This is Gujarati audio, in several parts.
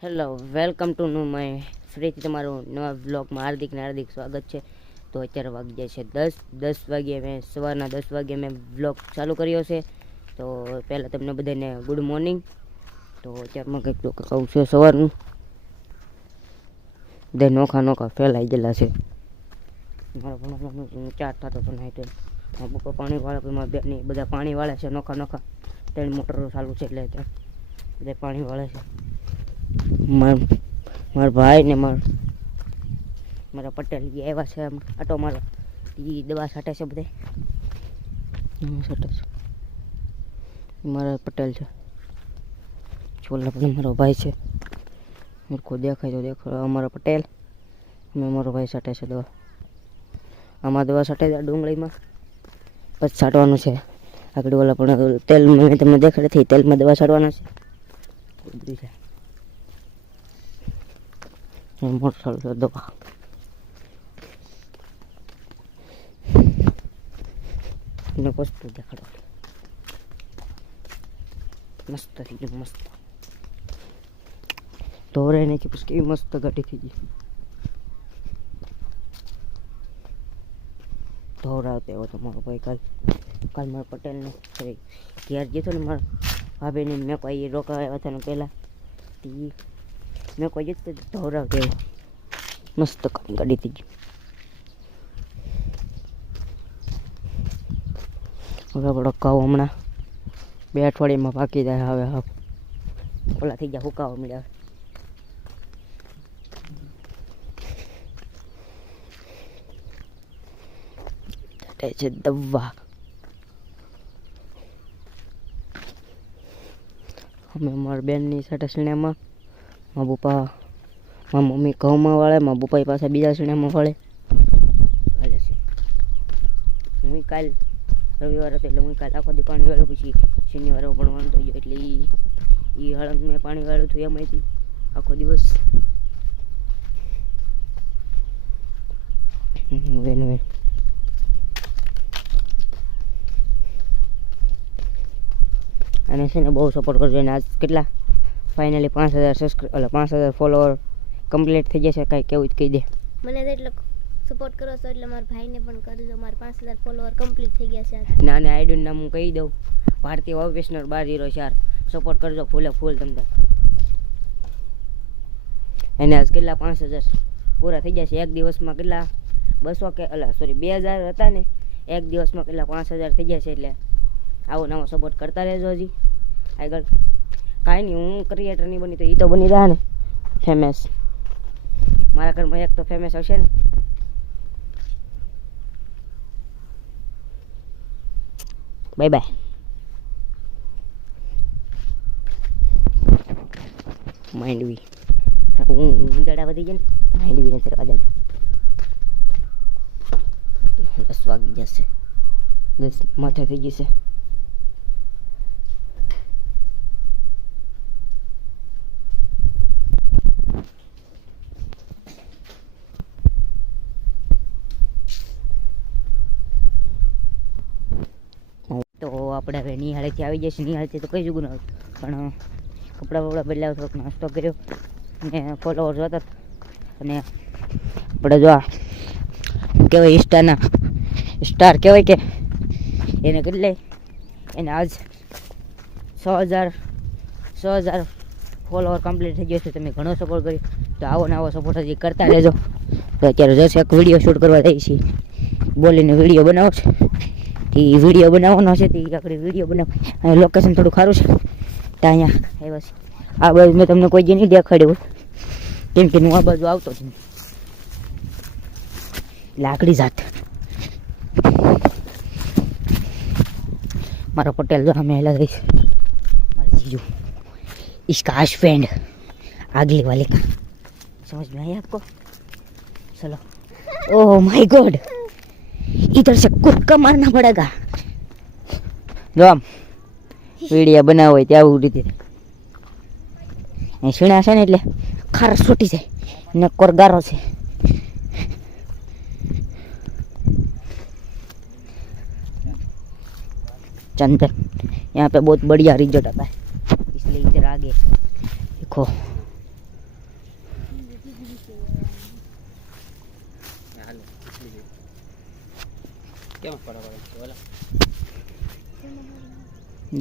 હેલો વેલકમ ટુ નું માય ફરીથી તમારું નવા બ્લોગમાં હાર્દિક સ્વાગત છે. તો અત્યારે વાગી જાય છે 10 વાગ્યે મેં સવારના 10 વાગ્યે મેં બ્લોગ ચાલુ કર્યો છે. તો પહેલાં તમને બધાને ગુડ મોર્નિંગ. તો અત્યારમાં કંઈક તો કહું છે સવારનું બધા નોખા ફેલાઈ ગયેલા છે. મારો ભણવાનું ચાર થતો તો નાઈટ મારા પપ્પા પાણી વાળે મારા બેની બધા પાણી વાળે છે. નોખા 3 મોટરો ચાલુ છે એટલે બધા પાણી વાળે છે. મારા ભાઈ ને મારા પટેલ એ આવ્યા છે આટો મારો એ દવા છાંટે છે બધે છાંટે છે. મારા પટેલ છે છોલા પણ મારો ભાઈ છે. મૂર્ખો દેખાય તો દેખો અમારો પટેલ અમે મારો ભાઈ છાંટે છે દવા. આમાં દવા છાંટે છે ડુંગળીમાં પછી છાંટવાનું છે. આગળ ઓલા પણ તેલ મેં તમને દેખાડી તેલમાં દવા છાંટવાના છે. મોટર દવા એને વસ્તુ દેખાડો મસ્ત થઈ ગયું મસ્ત ધોરે ને કે પછી કેવી મસ્ત ગાડી થઈ ગઈ ધોરાવતે એવો તો મારો ભાઈ કાલ મારા પટેલને ઘેર જતો ને મારા ભાભીને મેં કોઈ રોકાવ્યા હતા ને પહેલાં મેં કોઈ જતો ધોરાવતે એવો મસ્ત ગાડી થઈ ગઈ. હવે ભડકાવો હમણાં 2 અઠવાડિયામાં પાકી જાય. હવે ઓલા થઈ ગયા હુકાવા મળ્યા છે દવા. અમે મારા બેનની સાથે સિનેમાં મારા પપ્પા મારા મમ્મી ઘઉંમાં વાળે મારા પપ્પા પાસે બીજા સિનેમાં વાળે હાલે છે. હું કાલ રવિવાર હતો એટલે હું કાલ આખો દી પાણી વાળું પછી શનિવારે ભણવાનું થઈ ગયું એટલે એ હળંગ મેં પાણી વાળું થયું એમાંથી આખો દિવસ અને છે ને બહુ સપોર્ટ કરજો. અને આજ કેટલા ફાઇનલી 5000 ફોલોવર કમ્પ્લીટ થઈ જશે. કાંઈ કેવું જ કહી દે. મને તો એટલો સપોર્ટ કરો છો એટલે મારા ભાઈને પણ કરજો. મારા 5000 ફોલોવર કમ્પ્લીટ થઈ ગયા છે. ના અને આઈડીનું નામ હું કહી દઉં ભારતીય ઓફિસનર 1204. સપોર્ટ કરજો ફૂલે ફૂલ તમને. એને આજ કેટલા 5000 પૂરા થઈ જશે. એક દિવસમાં કેટલા 2000 હતા ને એક દિવસમાં કેટલા 5000 થઈ જશે. એટલે આવો નવો સપોર્ટ કરતા રહેજો. હજી આગળ કાંઈ નહીં હું ક્રિએટર નહીં બની તો એ તો બની રહ્યા ને ફેમસ. મારા ઘરમાં એક તો ફેમસ હશે ને. Bye bye. માંડવી હું દડા વધી ગયા ને માંડવી નથી કરવા દેતા. 10 વાગી જશે 10 માથે થઈ જશે. તો આપણે હવે નિહાળેથી આવી જશે. નિહાળથી તો કઈ જુગું ન પણ કપડાં બપડા બદલાવ થોડોક નાસ્તો કર્યો અને ફોલોવર જોતા અને આપણે જો આ કહેવાય ઇન્સ્ટાના સ્ટાર કહેવાય કે એને કેટલે એને આજ 6000 ફોલોવર કમ્પ્લીટ થઈ ગયો છે. તમે ઘણો સપોર્ટ કર્યો તો આવો ને આવો સપોર્ટ હજી કરતા રહેજો. તો અત્યારે જશે એક વિડીયો શૂટ કરવા જઈએ છીએ. બોલીને વિડીયો બનાવો છે એ વિડીયો બનાવવાનો છે. તે આપણે વિડીયો બનાવ અહીંયા લોકેશન થોડું સારું છે તો અહીંયા આવ્યા છે. આ બાજુ મેં તમને કોઈ જે નહીં દેખાડ્યું કેમ કે હું આ બાજુ આવતો જ નહીં. લાકડી જાત મારો પટેલ જો અમે હેલા જઈશ. મારે जीजू इसका हस्बैंड अगले वाले का समझ में आया आपको. चलो ओह माय गॉड इधर से कुक्का मारना पड़ेगा. जो आम वीडियो बनाव હોય ત્યાં આવું રીતે શીણા છે ને એટલે ખારસ છૂટી જાય ને કોરગારો છે. चंदन यहाँ पे बहुत बढ़िया रिजल्ट आता है इसलिए इधर आगे देखो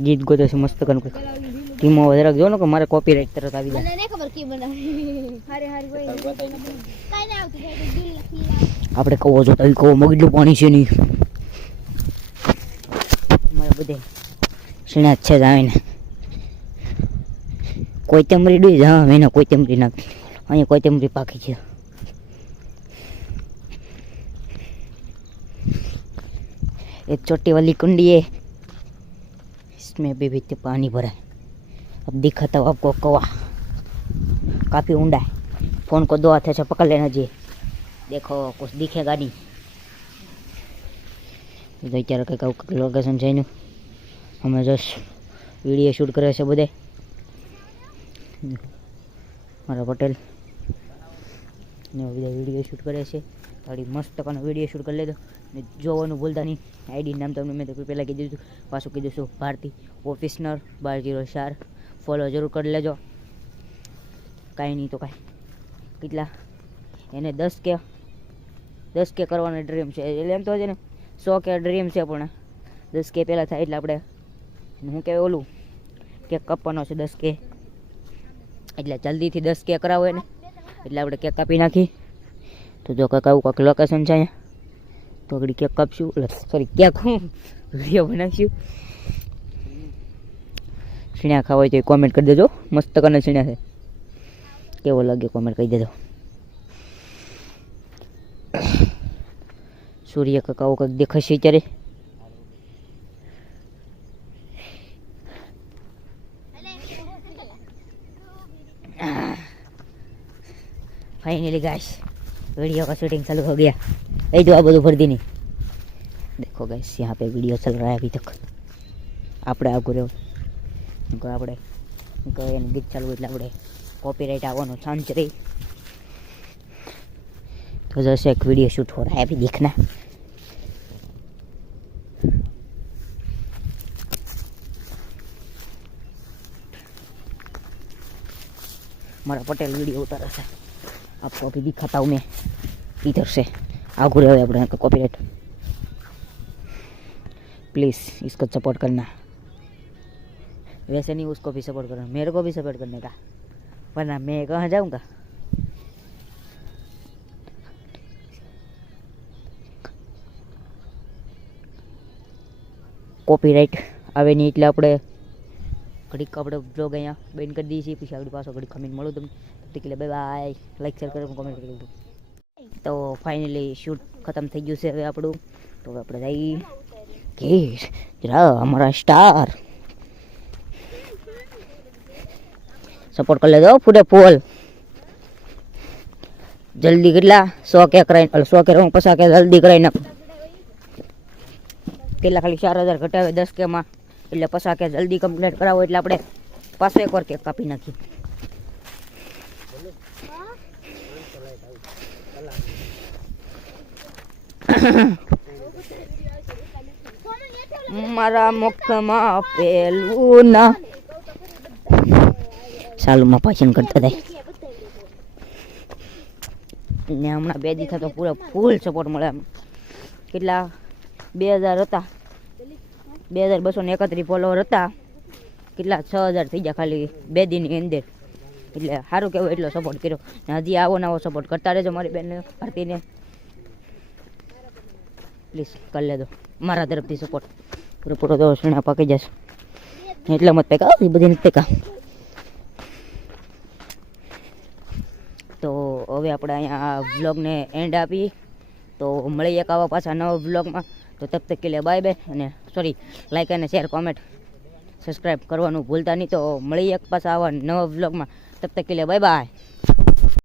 ગીત ગોતો છે મસ્ત કન ટીમો વધારે જો ને કે મારે કોપીરાઈટ તરત આવી જાય. મને નહીં ખબર કી બનાવી. હારી હારી કોઈ કાઈ ના આવતું જાય દિલ લખી. આપણે કહો છો તો કહો મગજનું પાણી છે નહીં. મારે બધે શીણા જ છે જ આવીને કોથમરી ડુઈ હા મેં કોથમરી નાખી. અહીંયા કોથમરી પાકી છે. एक छोटी वाली कुंडी है, इसमें भी पानी भरा है. अब दिखाता हूँ आपको कौवा, काफ़ी ऊंडा है. फ़ोन को 2 हाथ से पकड़ लेना चाहिए. देखो कुछ दिखेगा नहीं. અત્યારે કંઈક લોકેશન છે એનું અમે જસ્ટ વિડીયો શૂટ કરે છે બધે. મારા પટેલ ને બધા વિડીયો શૂટ કરે છે. થોડી મસ્ત કાનો વિડીયો શૂટ કરી લેજો ને જોવાનું ભૂલતા નહીં. આઈડી નામ તમને મેં તો પહેલાં કીધું હતું, પાછું કીધું છું, ભારતી ઓફિસનર 1204. ફોલો જરૂર કરી લેજો. કાંઈ નહીં તો કાંઈ કેટલા એને 10K કરવાનો ડ્રીમ છે. એટલે એમ તો છે ને 100K ડ્રીમ છે, પણ 10K પહેલાં થાય એટલે આપણે હું કહેવાય ઓલું કેક કાપવાનો છે 10K. એટલે જલ્દીથી 10K કરાવો એને એટલે આપણે કેક કાપી નાખી. તો જો કાંઈક આવું કાંઈક લોકેશન છે અહીંયા તો આગળ કેક કાપશું. સોરી કેક હું વિડીયો બનાવીશું. સીણ્યા ખાવા હોય તો કોમેન્ટ કરી દેજો. મસ્ત કને સીણ્યા છે, કેવો લાગે કોમેન્ટ કહી દેજો. સૂર્ય કાંઈક આવો કંઈક દેખાશે અત્યારે. फाइनली गाइस वीडियो का शूटिंग चालू हो गया. ये जो બધું ભરદી નહીં. देखो गाइस यहाँ पे वीडियो चल रहा है अभी तक. આપણે આગળ રહ્યો આપણે એનું ગીત ચાલુ એટલે આપણે कॉपीराइट આવવાનો ચાન્સ રહી. तो जैसे एक वीडियो शूट हो रहा है अभी देखना. हमारा पटेल वीडियो उतारा था, आपको अभी दिखाता हूँ मैं इधर से. आगू रहे अपने कॉपीराइट. प्लीज़ इसको सपोर्ट करना. वैसे नहीं उसको भी सपोर्ट करना, मेरे को भी सपोर्ट करने का, वरना मैं कहाँ जाऊँगा. कॉपीराइट આવે નહીં એટલે આપણે ઘડીક આપણે બ્લોગ અહીંયા બેન કરી દઈએ છીએ. પછી આપણી પાછો ઘડીક કમેન્ટ મળું તમને. એટલે બાય બાય. લાઈક શેર કરો, કોમેન્ટ કરી દો. તો ફાઇનલી શૂટ ખતમ થઈ ગયું છે હવે આપણું. તો હવે આપણે જઈએ ઘેર. જરા અમારા સ્ટાર સપોર્ટ કરી લેજો ફૂટે ફૂલ. જલ્દી કેટલા 100K કરાવીને 100K રહું 50K જલ્દી કરાવી નાખો. કેટલા ખાલી 4000 ઘટાવે 10K માં એટલે 50K જલ્દી કમ્પ્લીટ કરાવો એટલે આપણે પાછો એકવાર કેક કાપી નાખીએ. મારા મુખમાં પેલું ના સાલુમાં પાછળ કરતા થાય ને. હમણાં 2 દિવસ તો પૂરા ફૂલ સપોર્ટ મળે. કેટલા 2000 હતા, 2231 ફોલોવર હતા. કેટલા 6000 થઈ ગયા ખાલી 2 દિનની અંદર. એટલે સારું કહેવાય એટલો સપોર્ટ કર્યો. ને હજી આવો નવો સપોર્ટ કરતા રહેજો મારી બેનને ભારતીને. પ્લીઝ કરી લેજો મારા તરફથી સપોર્ટ. પૂરો તો શીણા પાકી જશે એટલે મત પેકા એ બધી નથી પેકા. તો હવે આપણે અહીંયા વ્લોગને એન્ડ આપી. તો મળી એક આવા પાછા નવા વ્લોગમાં. તો તબ તક કે લે બાય બાય. અને સોરી લાઈક અને શેર કોમેન્ટ સબસ્ક્રાઈબ કરવાનું ભૂલતા નહીં. તો મળી એક પાછા આવા નવા વ્લોગમાં. તબ તક કે લે બાય બાય.